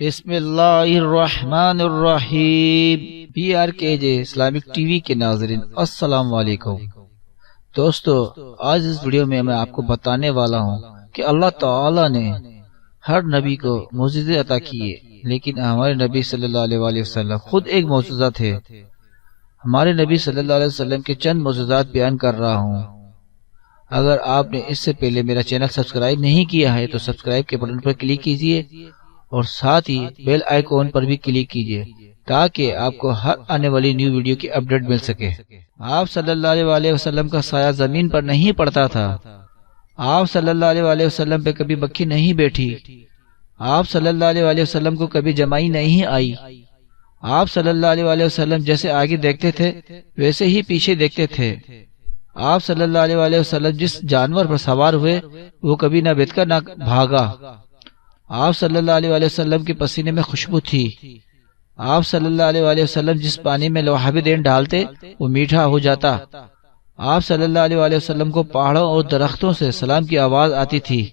بسم اللہ الرحمن الرحیم۔ PRKJ اسلامک ٹی وی کے ناظرین السلام علیکم۔ دوستو، آج اس ویڈیو میں آپ کو بتانے والا ہوں کہ اللہ تعالی نے ہر نبی کو معجزے عطا کیے، لیکن ہمارے نبی صلی اللہ علیہ وسلم خود ایک معجزہ تھے۔ ہمارے نبی صلی اللہ علیہ وسلم کے چند معجزات بیان کر رہا ہوں۔ اگر آپ نے اس سے پہلے میرا چینل سبسکرائب نہیں کیا ہے تو سبسکرائب کے بٹن پر کلک کیجئے اور ساتھ ہی بیل آئیکن پر بھی کلک کیجئے تاکہ آپ کو ہر آنے والی نیو ویڈیو کی اپڈیٹ مل سکے۔ آپ صلی اللہ علیہ وسلم کا سایہ زمین پر نہیں پڑتا تھا۔ آپ صلی اللہ علیہ وسلم پہ کبھی مکھی نہیں بیٹھی۔ آپ صلی اللہ علیہ وسلم کو کبھی جمائی نہیں آئی۔ آپ صلی اللہ علیہ وسلم جیسے آگے دیکھتے تھے ویسے ہی پیچھے دیکھتے تھے۔ آپ صلی اللہ علیہ وسلم جس جانور پر سوار ہوئے وہ کبھی نہ بچ کر نہ بھاگا۔ آپ صلی اللہ علیہ وسلم کے پسینے میں خوشبو تھی۔ آپ صلی اللہ علیہ وسلم جس پانی میں لوہا بھی دین ڈالتے وہ میٹھا ہو جاتا۔ آپ صلی اللہ علیہ وسلم کو پہاڑوں اور درختوں سے سلام کی آواز آتی تھی۔